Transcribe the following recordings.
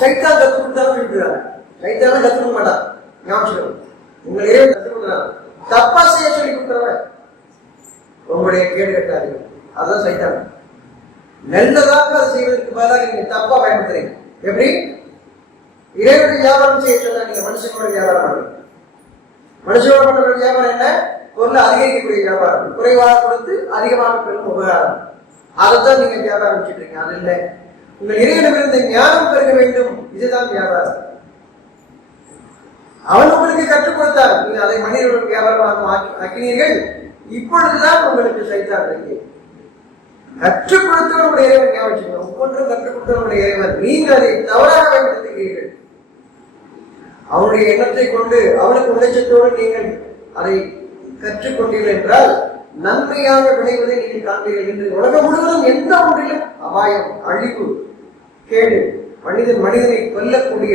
சைத்தான் கற்றுக் கொடுத்தாலும் இருக்கிறாங்க சைத்தான கற்றுக்க மாட்டான். ஞாபகம் உங்கள் இறைவன் கற்றுக் கொடுக்குறாங்க தப்பா செய்ய சொல்லி கொடுக்குறவன். உங்களுடைய கேடு கட்டாதீங்க. அதுதான் சைத்தான். நல்லதாக அதை செய்வதற்கு பதிலாக நீங்க தப்பா பயன்படுத்துறீங்க. எப்படி? இறைவனுடைய வியாபாரம் செய்ய சொன்னா நீங்க மனுஷனோட வியாபாரம் பண்ணுறீங்க மனுஷனோட பண்ற வியாபாரம் என்ன? பொருளை அதிகரிக்கக்கூடிய வியாபாரம். குறைவாக கொடுத்து அதிகமாக பெறும் உபகாரம். அதைத்தான் நீங்க வியாபாரம் வச்சுட்டு அது இல்லை. உங்கள் இறையிடமிருந்து ஞானம் பெருக வேண்டும். இதுதான் வியாபாரம். அவன் உங்களுக்கு கற்றுக் கொடுத்தார். நீங்கள் அதை மனிதர்களுடன் வியாபாரமாக ஆக்கினீர்கள். இப்பொழுதுதான் உங்களுக்கு சைத்தான் இருக்கு. கற்றுக் கொடுத்தவருடைய இறைவன். ஞாபகம் ஒவ்வொன்றும் கற்றுக் கொடுத்தவருடைய இறைவன். நீங்கள் அதை தவறாக பயன்படுத்துகிறீர்கள். அவனுடைய எண்ணத்தை கொண்டு அவனுக்கு உடைச்சத்தோடு நீங்கள் அதை கற்றுக்கொண்டீர்கள் என்றால் நன்மையாக விளைவதை நீங்கள் காண்பீர்கள் என்று உலகம் முழுவதும் எந்த ஒன்றிலும் அபாயம் அழிவு கேடு மனிதன் மனிதனை கொல்லக்கூடிய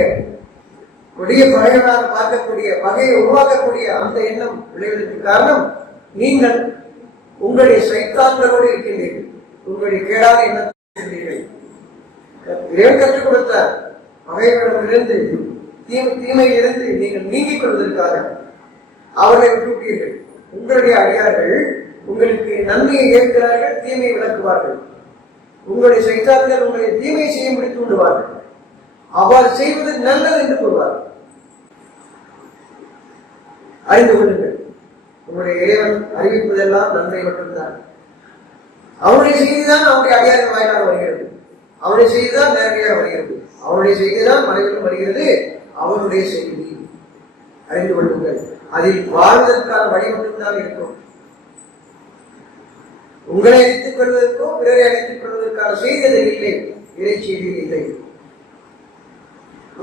கொடிய பகைவராக பார்க்கக்கூடிய பகையை உருவாக்கக்கூடிய அந்த எண்ணம் விளைவதற்கு காரணம் நீங்கள் உங்களுடைய சைத்தான்களோடு இருக்கின்றீர்கள். உங்களுடைய கேடான எண்ணத்தை இறைவன் கற்றுக் கொடுத்தார் பகைவரிடமிருந்து தீமை தீமையிலிருந்து நீங்கள் நீங்கிக் கொள்வதற்காக அவர்களை விட்டுவிட்டீர்கள். உங்களுடைய அடியார்கள் உங்களுக்கு நன்மையை ஏற்கிறார்கள் தீமையை விளக்குவார்கள். உங்களுடைய சைத்தான்கள் உங்களை தீமை செய்யும்படி தூண்டுவார்கள் அவ்வாறு செய்வது நல்லது என்று கூறுவார்கள். அறிந்து கொள்ளுங்கள். உங்களுடைய இறைவன் அறிவிப்பதெல்லாம் நன்மை மட்டும்தான். அவனுடைய செய்திதான் அவனுடைய அடியாரின் வாயிலாக வருகிறது. அவனுடைய செய்திதான் நேரடியாக வருகிறது. அவனுடைய செய்திதான் மனைவிலும் வருகிறது. அவனுடைய செய்தி. அறிந்து கொள்ளுங்கள். அதில் வாழ்வதற்கான வழி மட்டும்தான் இருக்கும். உங்களை அழைத்துக் கொள்வதற்கோ பிறரை அழைத்துக் கொள்வதற்கான செய்தி அதில் இல்லை இறை இல்லை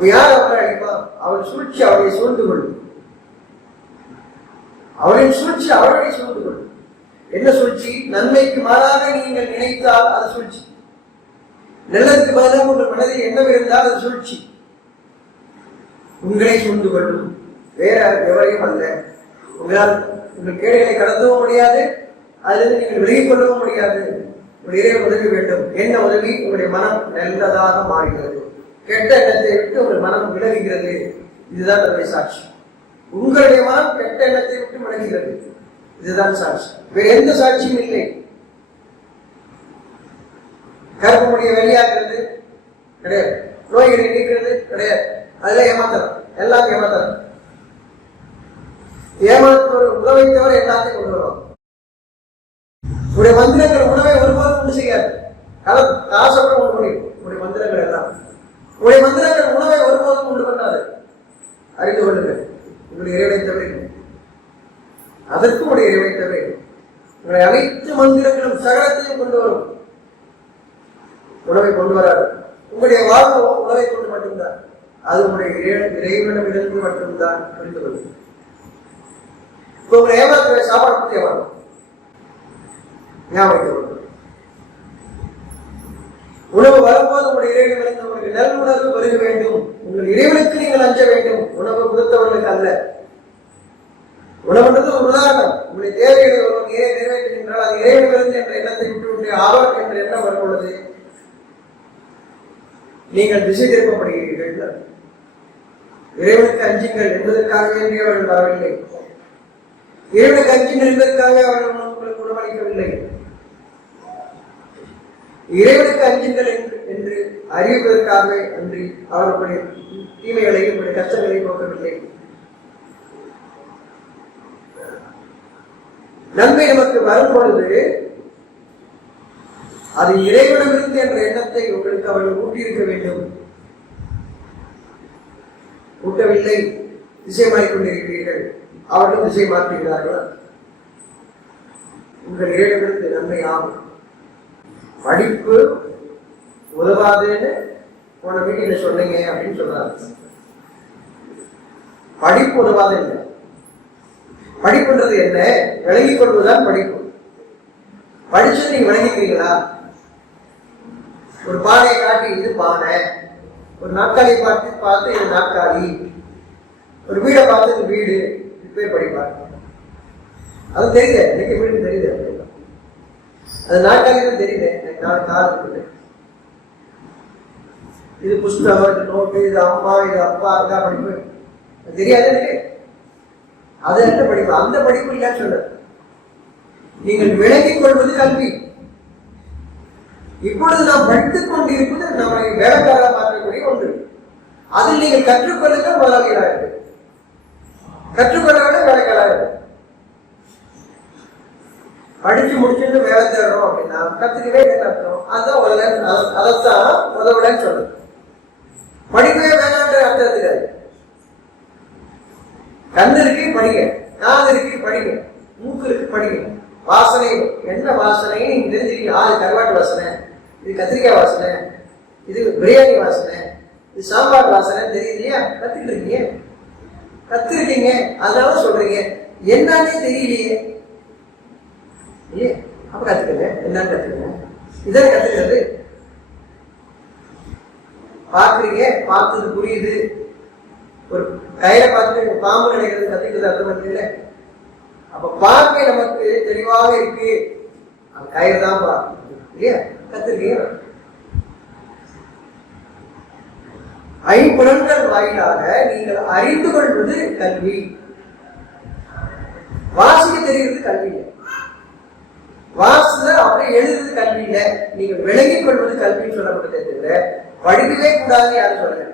யார் அவரை அழைப்பான் அவன் சூழ்ச்சி அவரை சூழ்ந்து கொள்ளும். அவரின் சூழ்ச்சி அவர்களை சூழ்ந்து கொள்ளும். என்ன சூழ்ச்சி? நன்மைக்கு மாறாக நீங்கள் நினைத்தால் அது சூழ்ச்சி. நல்லதுக்கு பதிலாக உங்கள் மனதில் எண்ணம் இருந்தால் அது சூழ்ச்சி. உங்களை சூழ்ந்து கொள்ளும். வேற எவரையும் அல்ல. உங்களால் உங்கள் கேடுகளை கடத்தவும் முடியாது. அதிலிருந்து நீங்கள் விலகிக் கொள்ளவும் முடியாது. உங்கள் உதவி வேண்டும். என்ன உதவி? உங்களுடைய மனம் நல்லதாக மாறுகிறது. கெட்ட எண்ணத்தை விட்டு உங்கள் மனம் விலகுகிறது. இதுதான் நம்முடைய சாட்சி. உங்களுடைய மனம் கெட்ட எண்ணத்தை விட்டு விலகுகிறது. இதுதான் சாட்சி. வேற எந்த சாட்சியும் இல்லை. கருப்புடைய முடிய கிடையாது. நோய்களை நீக்கிறது கிடையாது. அதுல ஏமாத்தலாம். எல்லாம் ஏமாத்தலாம். ஏமாற்றுவர் உதவை தவிர எல்லாத்தையும் கொண்டு வருவாங்க உடைய மந்திரங்கள் உணவை ஒருபோதும் ஒன்று செய்யாது. கல காசப்பட ஒன்று உடைய மந்திரங்கள் எல்லாம் உடைய மந்திரங்கள் உணவை ஒருபோதும் உண்டு பண்ணாது. அறிந்து கொள்ளுங்கள். உங்களுடைய இறைவனை தவிர அதற்கு உடைய இறைவனை தவிர உங்களுடைய அனைத்து மந்திரங்களும் சகலத்தையும் கொண்டு வரும். உணவை கொண்டு வராது. உங்களுடைய வாழ்வு உணவை கொண்டு மட்டும்தான். அது உங்களுடைய இறைவனமிருந்து மட்டும்தான் புரிந்து கொள்ளும். இப்போ உங்களை ஏமாத்துற சாப்பாடு பற்றிய ஏமாறும் ஞாபகம் உணவு வரும்போது உங்களுடைய இறைவனிடமிருந்து உங்களுக்கு நல் உணர்வு பெருக வேண்டும். உங்கள் இறைவனுக்கு நீங்கள் அஞ்ச வேண்டும். உணவு கொடுத்தவர்களுக்கு அல்ல. உணவுன்றது ஒரு உதாரணம். உங்களுடைய தேவைகளை ஒருவன் இறை நிறைவேற்றுகின்றால் அது இறைவனிலிருந்து என்ற எண்ணத்தை விட்டு ஆவர் என்ற எண்ணம் வரும்பொழுது நீங்கள் திசை திருப்பப்படுகிறீர்கள். இறைவனுக்கு அஞ்சுங்கள் என்பதற்காக வேண்டிய அவர்கள் வரவில்லை. இறைவனுக்கு அஞ்சுங்கள் என்பதற்காக அவர்கள் உங்களுக்கு உணவளிக்கவில்லை இறைவனுக்கு அஞ்சுங்கள் என்று என்று அறிவிப்பதற்காகவே அன்றி அவர்களுடைய தீமைகளையும் உங்களுடைய கஷ்டங்களையும் நோக்கவில்லை. நன்மை நமக்கு வரும் பொழுது அது இறைவனிடமிருந்து என்ற எண்ணத்தை உங்களுக்கு அவர்கள் ஊட்டியிருக்க வேண்டும். ஊட்டவில்லை. திசை மாறிக்கொண்டிருக்கிறீர்கள் அவர்களும் திசை மாற்றுகிறார்கள் உங்கள் இறைவனிடமிருந்து நன்மை ஆகும். படிப்பு உதவாதுன்னு போன மீட்டிங்ல சொன்னீங்க அப்படின்னு சொல்றாரு. படிப்பு உதவாது என்ன படிப்புன்றது என்ன? விளங்கிக் கொள்வதுதான் படிப்பு படிச்சு நீங்க விளங்கிக்கிறீங்களா? ஒரு பானையை காட்டி இது பானை ஒரு நாற்காலியை பார்த்து பார்த்து இது நாற்காலி ஒரு வீடை பார்த்து இது வீடு இப்பவே படிப்பார் அது தெரியல இன்னைக்கு வீடு தெரியல அது நாற்காலி தெரியல எனக்கு நாலு கால் இருக்குது. இது புஸ்தகம் இது நோட்டு இது அம்மா இது அப்பா இதான் படிப்பு. தெரியாது எனக்கு. அது என்ன படிப்பு? அந்த படிப்பு இல்லைன்னு சொல்ல. நீங்கள் விளங்கிக் கொள்வது கல்வி. இப்பொழுது நாம் படித்துக் கொண்டிருப்பது நம்மை வேலைக்காக மாற்றக்கூடிய ஒன்று. அதில் நீங்கள் கற்றுக்கொள்ளுங்கள் முதலாளிகளாக கற்றுக்கொள்ள விட வேலைக்காக. படிச்சு முடிச்சுட்டு வேலை தேடுறோம் அப்படின்னா கத்துக்கவே என்ன அர்த்தம். அதுதான் உதல அதைத்தான் உதவுலன்னு சொல்லுது படிக்கவே வேணான்ற அர்த்தம் இருக்காது கண்ணு இருக்கு படிங்க. காது இருக்கு படிங்க. மூக்கு இருக்கு படிங்க. வாசனை என்ன வாசனை? நீங்க தெரிஞ்சுக்கீங்க ஆ இது கருவாட்டு வாசனை இது கத்திரிக்காய் வாசனை இது பிரியாணி வாசனை இது சாம்பார் வாசனை தெரியலையா கத்துக்கிட்டு இருக்கீங்க. கத்துருக்கீங்க அதனால சொல்றீங்க. என்னன்னே தெரியலையே. இல்லையே அப்ப கத்துக்கங்க என்னன்னு கத்துக்கங்க இதான் கத்துக்கிறது. பார்க்குறீங்க பார்த்தது புரியுது. ஒரு கையை பார்த்து பாம்பு நினைக்கிறது கத்துக்கிறது அர்த்தம் இருக்குல்ல அப்ப பார்க்க நமக்கு தெளிவாக இருக்கு. அந்த கயிறு தான் பார்க்கணும். இல்லையா? கத்துக்கிறீங்க ஐம்புலன்கள் வாயிலாக நீங்கள் அறிந்து கொள்வது கல்வி. வாசிக்க தெரிகிறது கல்வி. இல்லை அப்படியே எழுதுறது கல்வி இல்லை நீங்க விளங்கிக் கொள்வது கல்வின்னு சொல்லப்பட்டதே தவிர படிக்கவே கூடாது யாரும் சொல்லல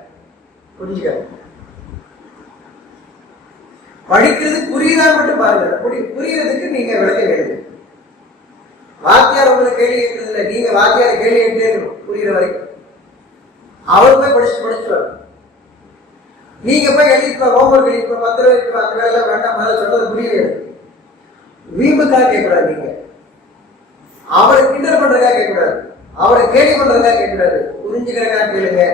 புரிஞ்சுக்க. படிக்கிறது புரியுதா மட்டும் பாருங்க. புரி- புரியறதுக்கு நீங்க விளக்க வேண்டும் வாத்தியார் உங்களுக்கு கேள்வி கேட்கறது இல்லை நீங்க வாத்தியார் கேள்வி கேட்டே இருக்கணும் புரியுற வரைக்கும். அவர் போய் படிச்சு படிச்சு வரும். நீங்க போய் எழுதிப்பா ஹோம்ஒர்க் எழுதிப்பா பத்திரம் எழுதிப்பா அந்த வேலை எல்லாம் வேண்டாம் முதல்ல சொல்றது புரியவே வீம்புக்காக கேட்கக்கூடாது நீங்க. அவரை கிண்டல் பண்றதுக்காக கேட்கக்கூடாது. அவரை கேள்வி பண்றதுக்காக கேட்கக்கூடாது. புரிஞ்சுக்கிறதா கேளுங்க.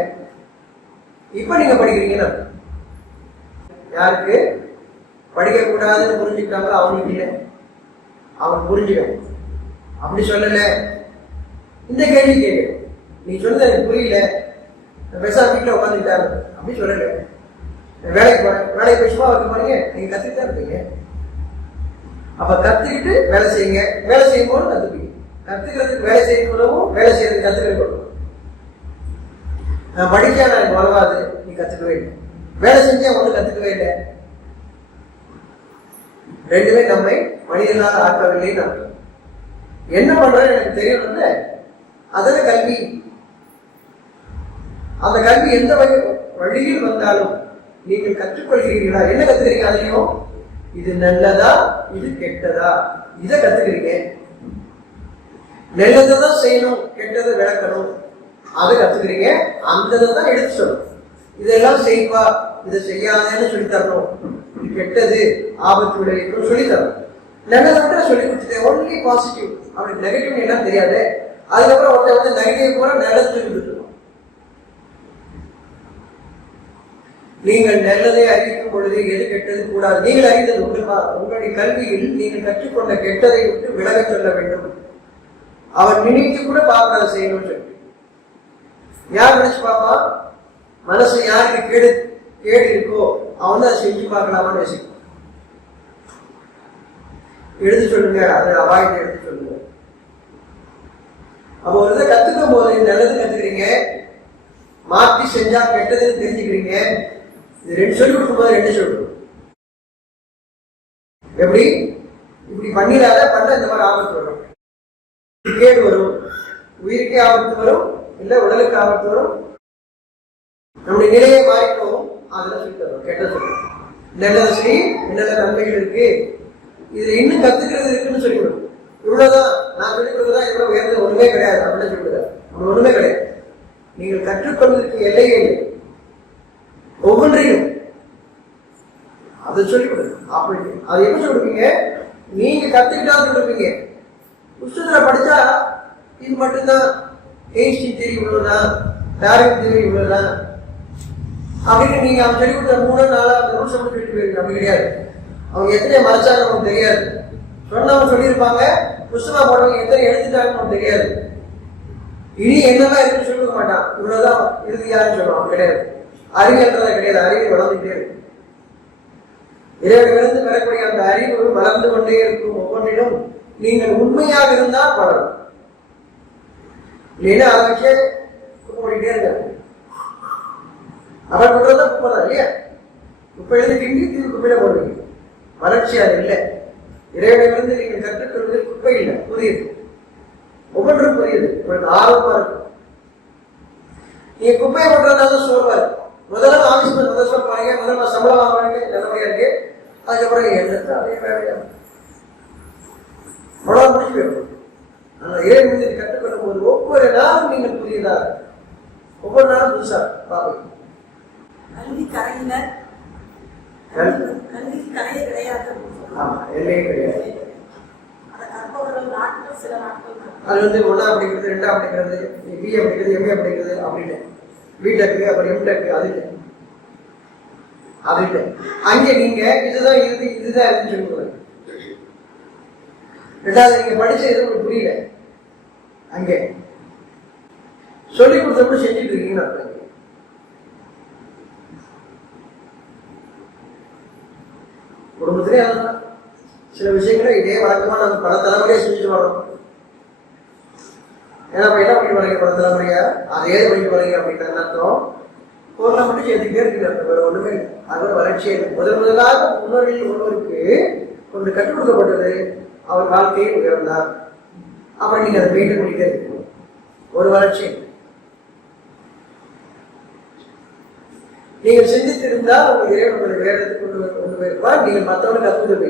இப்ப நீங்க படிக்கிறீங்கன்னா யாருக்கு? படிக்க கூடாதுன்னு புரிஞ்சுக்கிட்டாங்களோ அவனுக்கு இல்லை. அவன் புரிஞ்சுக்கணும். அப்படி சொல்லல. இந்த கேள்வி கேள்வி நீ சொன்னது எனக்கு புரியல. பெருசா வீட்டில் உட்காந்துக்கிட்டாரு அப்படி சொல்லல. வேலைக்கு போறேன் வேலைக்கு போய் சும்மா வைக்க போறீங்க? நீங்க கத்துக்கிட்டு தான் இருப்பீங்க அப்ப கத்துக்கிட்டு வேலை செய்யுங்க. வேலை செய்யும் போது கத்துப்பீங்க. கத்துக்கிறதுக்கு வேலை செய்யக்கூடவும் வேலை செய்யறதுக்கு கத்துக்கிறது நான் படிக்காத நான் எனக்கு வளராது நீ கத்துக்கவே இல்லை. வேலை செஞ்சே ஒன்று கத்துக்கவே இல்லை. ரெண்டுமே நம்மை மனிதனாக ஆக்கவில்லை நம்ம என்ன பண்றேன்னு எனக்கு தெரியணும்ல? அதில் கல்வி. அந்த கல்வி எந்த வழி வழியில் வந்தாலும் நீங்கள் கற்றுக்கொள்கிறீர்களா? என்ன கத்துக்கிறீங்க அதையும் இது நல்லதா? இது கெட்டதா? இதை கத்துக்கிறீங்க. நல்லதை தான் செய்யணும் கெட்டதை விளக்கணும். அதை கத்துக்கிறீங்க அந்த இதை தான் எடுத்து சொல்லணும். இதெல்லாம் செய்ப்பா இதை செய்யாதேன்னு சொல்லி தரணும் கெட்டது ஆபத்து விளைவிக்கணும் சொல்லி தரணும் நல்லதை மட்டும் சொல்லி கொடுத்துட்டேன் ஒன்லி பாசிட்டிவ் அவனுக்கு நெகட்டிவ் என்ன தெரியாது. அதுக்கப்புறம் ஒருத்தர் வந்து நெகட்டிவ் கூட நல்லது சொல்லி கொடுத்துருவோம் நீங்கள் நல்லதை அறிவிக்கும் பொழுது எது கெட்டது கூடாது. நீங்கள் அறிந்தது உங்கள் உங்களுடைய கல்வியில் நீங்கள் கற்றுக்கொண்ட கெட்டதை விட்டு விலகச் சொல்ல வேண்டும். அவன் நினைத்து கூட பாப்பா செய்யணும்னு சொல்லி. யார் நினைச்சு பார்ப்பான் மனசு யாருக்கு கேடு கேடு இருக்கோ அவன் தான் செஞ்சு பார்க்கலாமான்னு யோசிக்கும் எழுதி சொல்லுங்க அதை அவாய்ட் எடுத்து சொல்லுங்க. அப்போ ஒரு கத்துக்கும் போது நல்லது கத்துக்கிறீங்க மாற்றி செஞ்சா கெட்டதுன்னு தெரிஞ்சுக்கிறீங்க இது ரெண்டு சொல்லி கொடுக்கும் போது ரெண்டு சொல்லணும் எப்படி? இப்படி பண்ணிடாத பண்ண இந்த மாதிரி ஆபத்து வரும். கேடு வரும் உயிருக்கே ஆபத்து வரும் இல்ல உடலுக்கு ஆபத்து வரும். நம்முடைய நிலையை மாறி போகும் அதெல்லாம் சொல்லி தரும் கெட்ட சொல்லி நல்லதை செய் என்னென்ன நன்மைகள் இருக்கு. இதுல இன்னும் கத்துக்கிறது இருக்குன்னு சொல்லிவிடும் கொடுக்கும். இவ்வளவுதான். நான் சொல்லிக் கொடுக்குறதா இவ்வளவு உயர்ந்த ஒண்ணுமே கிடையாது. அப்படின்னு சொல்லிவிடுறேன் நம்ம அப்படி ஒண்ணுமே கிடையாது. நீங்கள் கற்றுக்கொள்வதற்கு எல்லையே இல்லை ஒவ்வொன்றையும் அதை சொல்லிக் கொடுங்க அப்படி அதை எப்படி சொல்லிருப்பீங்க நீங்க கத்துக்கிட்டா சொல்லிருப்பீங்க புஸ்தகத்தில் படித்தா இது மட்டும்தான் ஏஸ்டி தேரி இவ்வளவுதான் டேரக்ட் தேரி இவ்வளவுதான் அப்படின்னு நீங்கள் அவன் சொல்லி கொடுத்த மூணு நாலு அந்த ரூல்ஸ் மட்டும் கேட்டு போயிருங்க அப்படி கிடையாது. அவங்க எத்தனை மறைச்சாங்க நமக்கு தெரியாது. சொன்னவங்க சொல்லியிருப்பாங்க புஸ்தகம் போட்டவங்க எத்தனை எழுதிட்டாங்க நமக்கு தெரியாது. இனி என்னதான் இருக்குன்னு சொல்லிக்க மாட்டான். இவ்வளவுதான் இறுதியான்னு சொல்லுவான். கிடையாது. அறிவியல்ன்றதை கிடையாது. அறிவு வளர்ந்துட்டே இருக்கும். இறைவனிலிருந்து பெறக்கூடிய அந்த அறிவு வளர்ந்து கொண்டே இருக்கும். ஒவ்வொன்றிலும் நீங்கள் உண்மையாக இருந்தால் வளரும் இல்லைன்னா அதை வச்சே ஓடிட்டே இருங்க அவர் பண்றது குப்பை தான் இல்லையா? குப்பையில கிண்டி திரும்பி குப்பையில போடுவீங்க வளர்ச்சி அது இல்லை. இறைவனிலிருந்து நீங்கள் கற்றுக்கொள்வது குப்பை இல்லை. புரியுது. ஒவ்வொன்றும் புரியுது. உங்களுக்கு ஆர்வமா இருக்கும் நீங்க குப்பையை பண்றதுனால சோர்வா முதல்ல ஆஃபீஸ் முதல்ல போறீங்க முதல்ல சம்பளம் வாங்குறீங்க நல்லபடியா இருக்கு. அதுக்கப்புறம் என்னது அதே வேலையா? அவ்வளவு முடிச்சு போயிடும் அந்த இறைவன் கற்றுக்கொள்ளும் போது ஒவ்வொரு நாளும் நீங்கள் புரியுதா? ஒவ்வொரு நாளும் புதுசா? பாப்பீங்க கல்வி கரையினர் கல்வி. கரையே கிடையாது அப்படின்னு சொல்றாங்க. ஆமா எல்லையே கிடையாது. அதை வந்து ஒன்றா படிக்கிறது ரெண்டா படிக்கிறது பிஏ படிக்கிறது எம்ஏ படிக்கிறது அப்படின்னு. பிடெக்கு அப்புறம் எம்டெக் அது இல்லை அது இல்லை அங்கே நீங்க இதுதான் இது இதுதான் இதுன்னு சொல்லுவாங்க. ரெண்டாவது நீங்க படிச்ச எதுவும் உங்களுக்கு புரியல. அங்கே. சொல்லி கொடுத்தப்ப செஞ்சுட்டு இருக்கீங்கன்னு அர்த்தம் குடும்பத்திலே அதான் சில விஷயங்களை இதே வழக்கமாக நம்ம பல தலைமுறையாக செஞ்சுட்டு வரோம் ஏன்னா என்ன பண்ணிட்டு வரீங்க பல தலைமுறையா? அதே பண்ணிட்டு வரீங்க அப்படின்ற அர்த்தம். பொருளை மட்டும் சேர்த்துக்கிட்டே இருக்குது அர்த்தம். வேற ஒண்ணுமே அது வளர்ச்சியே இல்லை. முதல் முதலாக முன்னோரில் ஒருவருக்கு ஒன்று கற்றுக் கொடுக்கப்பட்டது அவர் வாழ்க்கையை உயர்ந்தார். அப்புறம் நீங்க அதை மீண்டும் பண்ணிட்டே இருக்கணும் ஒரு வளர்ச்சி. நீங்கள் சிந்தித்திருந்தால் உங்கள் இறைவன் உங்களை வேற கொண்டு போய் கொண்டு போயிருப்பார் நீங்கள் மற்றவங்க கற்றுக்கிட்டு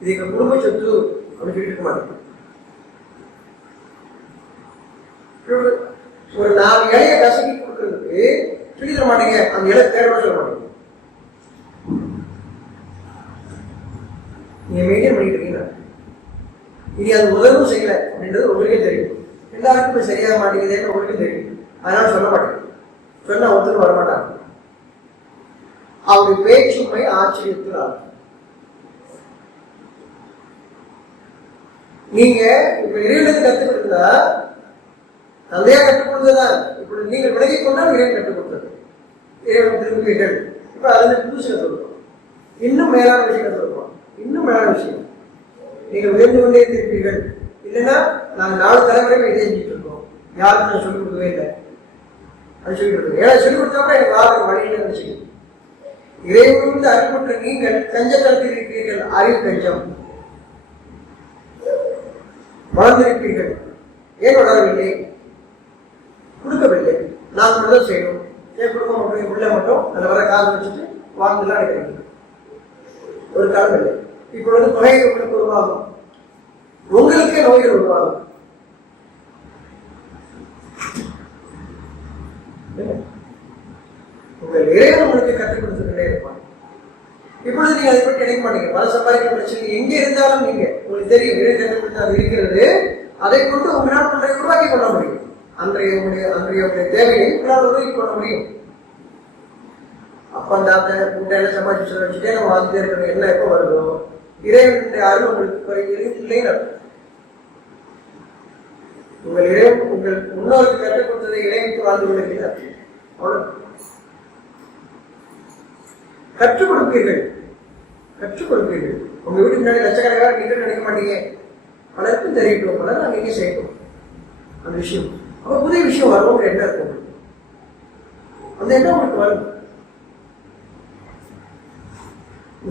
இது எங்கள் குடும்ப சொத்து அப்படின்னு சொல்லிட்டு இருக்க மாட்டேங்க ஒரு- நாலு இலையை கசக்கி கொடுக்கறதுக்கு சொல்லி தர மாட்டீங்க. அந்த இலை தேவை சொல்ல மாட்டீங்க. நீங்க மெயின்டைன் பண்ணிட்டு இருக்கீங்க. இனி அது உதவும் செய்யல அப்படின்றது உங்களுக்கே தெரியும். எல்லாருக்கும் சரியாக மாட்டேங்குதுன்னு உங்களுக்கும் தெரியும். அதனால சொல்ல மாட்டேன். சொன்னால் ஒருத்தர் வர மாட்டாங்க. அவருடைய பேச்சுமை ஆச்சரியத்தில் ஆகும் நீங்க இப்ப இறைவனுக்கு கத்துக்கிட்டு இருந்தா தந்தையா கற்றுக் கொடுத்ததுதான் இப்படி நீங்க விலகி கொண்டால் இறைவன் கற்றுக் கொடுத்தது. இறைவன் திரும்புவீர்கள் இப்ப அதுல புதுசு கற்றுக் இன்னும் மேலான விஷயம் கற்றுக் இன்னும் மேலான விஷயம். நீங்கள் உயர்ந்து கொண்டே இருந்திருப்பீர்கள் இல்லைன்னா நாங்கள் நாலு தலைமுறைகள் இதே செஞ்சுட்டு இருக்கோம். யாருக்கும் நான் சொல்லிக் கொடுக்கவே இல்லை. அது சொல்லிக் கொடுக்குறேன் ஏன்னா சொல்லிக் கொடுத்தா எனக்கு வாரம் வழியில் இருந்துச்சு இறைவனிருந்து அறிவுற்ற நீங்கள் கஞ்சத்தனத்தில் இருக்கிறீர்கள். அறிவு கஞ்சம். வளர்ந்திருப்பீர்கள். ஏன் வளரவில்லை? கொடுக்கவில்லை. நாங்கள் மட்டும் செய்யணும் என் குடும்பம் மட்டும் உள்ள மட்டும் அதில் வர காசு வச்சுட்டு வாழ்ந்துலாம் எடுக்கிறீங்க ஒரு காலம் இல்லை. இப்பொழுது நோய்கள் உங்களுக்கு உருவாகும். உங்களுக்கே நோய்கள் உருவாகும். உங்கள் இறைவன் உங்களுக்கு கற்றுக் கொடுத்துக்கிட்டே இருப்பான். இப்பொழுது நீங்க அதை பற்றி நினைக்க மாட்டீங்க. பல சம்பாதிக்க பிரச்சனை எங்க இருந்தாலும் நீங்க உங்களுக்கு தெரியும் இறைவன் கற்றுக் அது இருக்கிறது. அதை கொண்டு உங்களால் ஒன்றை உருவாக்கி கொள்ள முடியும். அன்றைய உங்களுடைய அன்றைய உங்களுடைய தேவையை உங்களால் உருவாக்கி கொள்ள முடியும். அப்பா தாத்தா முட்டையில சமாளிச்சு சொல்ல வச்சுட்டே நம்ம வாழ்ந்துட்டே இருக்கிற என்ன எப்போ வருதோ? இறைவனுடைய அருள் உங்களுக்கு குறைகிறது இல்லைன்னு உங்கள் இறை உங்கள் முன்னோருக்கு கற்றுக் கொடுத்ததை இறைவனுக்கு வாழ்ந்து கொண்டிருக்கிறார் கற்றுக் கொடுப்பீர்கள். கற்றுக் கொடுப்பீர்கள். உங்க வீட்டுக்கு முன்னாடி லட்சக்கணக்காக நீங்கள் நினைக்க மாட்டீங்க. பலருக்கும் தெரியட்டும் பலர் நீங்க செய்யட்டும் அந்த விஷயம். அப்போ புதிய விஷயம் வரும்ன்ற என்ன இருக்கும்? அந்த எண்ணம் உங்களுக்கு வரும்.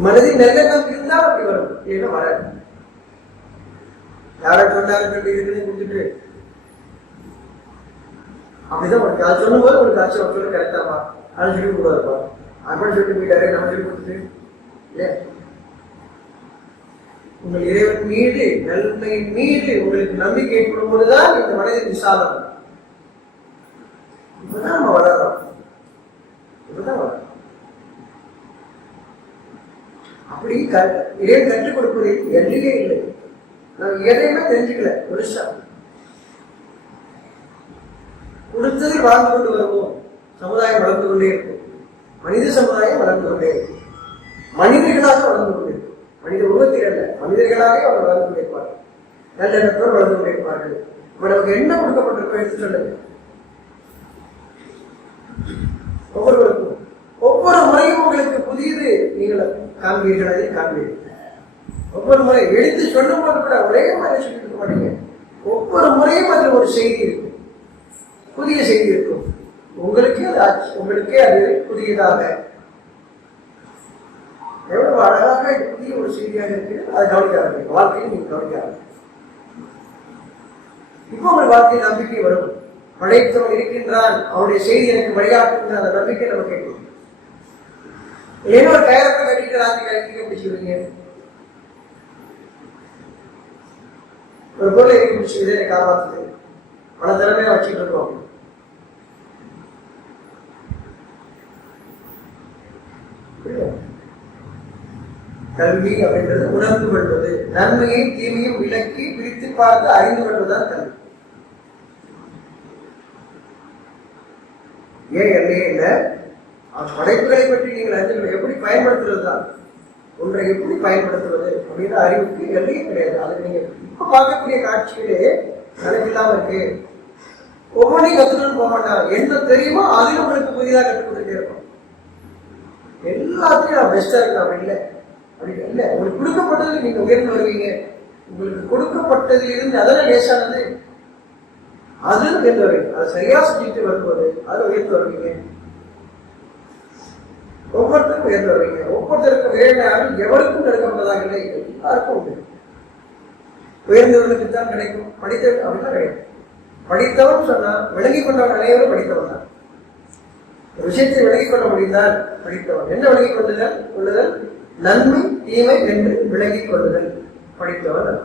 மனதில் நல்லெண்ணம் இருந்தாலும் அப்படி வரும். இல்லைன்னா வராது. யாரை சொன்னாலும் சொல்லி இருக்குன்னு கொடுத்துட்டு. அப்படிதான் உங்களுக்கு அது சொல்லும்போது உங்களுக்கு ஆச்சு அவர் சொல்லி கரெக்டாப்பா அது சொல்லி கூடாதுப்பா அப்படின்னு சொல்லிட்டு போயிட்டாரு நம்ம சொல்லி கொடுத்துட்டு. இல்லையா? உங்கள் இறைவன் மீது நன்மையின் மீது உங்களுக்கு நம்பிக்கை ஏற்படும் போதுதான் இந்த மனதின் விசாலம். இப்பதான் நம்ம வளர்றோம். இப்பதான் வளர்றோம். அப்படி க- இறைவன் கற்றுக் கொடுப்பதில் எல்லையே இல்லை. நான் எதையுமே தெரிஞ்சுக்கல முழுசா கொடுத்ததில் வாழ்ந்து கொண்டு வருவோம். சமுதாயம் வளர்ந்து கொண்டே இருக்கும். மனித சமுதாயம் வளர்ந்து கொண்டே இருக்கும். மனிதர்களாக வளர்ந்து கொண்டே இருக்கும். மனித உருவத்தில் அல்ல மனிதர்களாகவே அவர் வளர்ந்து கொண்டிருப்பார்கள் நல்ல எண்ணத்தோடு வளர்ந்து கொண்டிருப்பார்கள் இப்ப நமக்கு என்ன கொடுக்கப்பட்டிருக்கோம் எடுத்து சொல்லுங்க. ஒவ்வொருவருக்கும். ஒவ்வொரு முறையும் உங்களுக்கு புதியது நீங்கள் காண்பீர்கள் அதை காண்பீர்கள். ஒவ்வொரு முறை எடுத்து சொல்லும் போது கூட ஒரே மாதிரி சொல்லிட்டு இருக்க மாட்டீங்க. ஒவ்வொரு முறையும் அதில் ஒரு செய்தி இருக்கும் புதிய செய்தி இருக்கும். உங்களுக்கே அது ஆச்சு. உங்களுக்கே அது புதியதாக. எவ்வளவு அழகாக புதிய ஒரு செய்தியாக இருக்கு அதை கவனிக்க வாழ்க்கையை நீங்க கவனிக்க இப்போ உங்கள் வாழ்க்கையில் நம்பிக்கை வரும். படைத்தவன் இருக்கின்றான். அவனுடைய செய்தி எனக்கு வழிகாட்டுகின்ற அந்த நம்பிக்கை கேட்கும் கேட்கும் ஒரு டயரத்தை கட்டிட்டு ராத்திரி கட்டிட்டு பிடிச்சிருவீங்க ஒரு பொருளை எரிக்க பிடிச்சி இதை காப்பாத்துது. பல திறமையா வச்சுட்டு இருக்கோம். கல்வி அப்படின்றது உணர்ந்து கொள்வது நன்மையை தீமையும் விலக்கி பிரித்து பார்த்து அறிந்து கொள்வதுதான் கல்வி. ஏன் எல்லையே இல்லை? படைப்புகளை பற்றி நீங்கள் அறிந்து எப்படி பயன்படுத்துறது தான்? ஒன்றை எப்படி பயன்படுத்துவது? அப்படின்ற அறிவுக்கு எல்லையே கிடையாது. அது நீங்க இப்போ பார்க்கக்கூடிய காட்சிகளே கணக்கில்லாம இருக்கு. ஒவ்வொன்றையும் கற்றுக்கணும் போக மாட்டாங்க என்ன தெரியுமோ அதில் உங்களுக்கு புதிதாக கற்றுக் கொடுத்துட்டே இருக்கும். எல்லாத்தையும் நான் பெஸ்டா இருக்கேன். அப்படி இல்லை. அப்படி இல்லை. உங்களுக்கு கொடுக்கப்பட்டது நீங்க உயர்ந்து வருவீங்க. உங்களுக்கு கொடுக்கப்பட்டதிலிருந்து அதெல்லாம் லேசானது. அதுல உயர்ந்து வருவீங்க. அதை சரியா செஞ்சுட்டு வரும்போது அதில் உயர்ந்து வருவீங்க. ஒவ்வொருத்தருக்கும் உயர்ந்து வருவீங்க ஒவ்வொருத்தருக்கும் வேண்டாம் எவருக்கும் கிடைக்கப்பட்டதாக இல்லை யாருக்கும் உண்டு உயர்ந்தவர்களுக்கு தான் கிடைக்கும். படித்தவர்கள் அப்படிதான் கிடைக்கும் படித்தவன் சொன்னா விலகி கொண்டவன் அனைவரும் படித்தவன் தான். ஒரு விஷயத்தை விலகி கொள்ள முடிந்தால் படித்தவன் என்ன விலகிக் கொள்ளுதல்? கொள்ளுதல் நன்மை தீமை என்று விலகிக் கொள்ளுதல். படித்தவன் தான்.